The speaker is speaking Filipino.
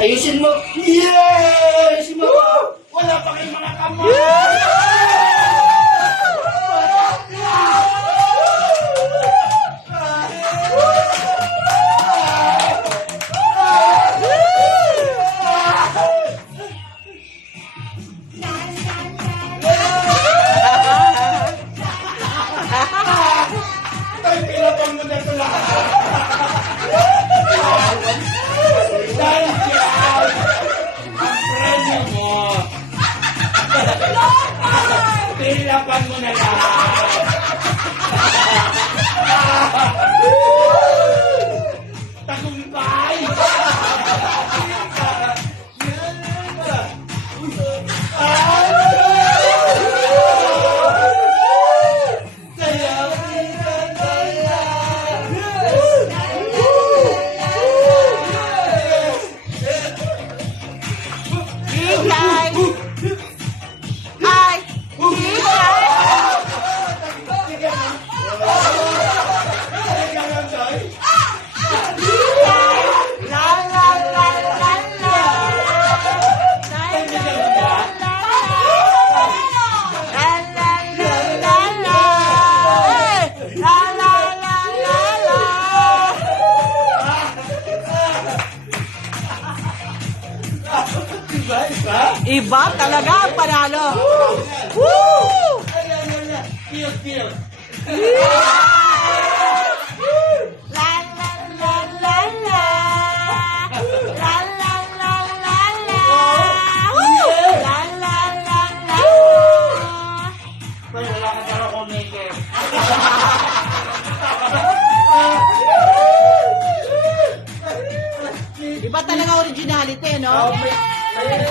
Ayusin mo. Yeah! Ayusin mo. Wala pa kayong mga kamay. Ay, pinapang mo na ito lahat. Dahil yan, ang premyo mo. Pinapan mo na lahat. Tagumpay. Iba talaga ang panalo. Woo! Feel. La la la la la. La la la la la. Woo! La la la la. Pero wala ka pala ko maker. Iba talaga originality, no? May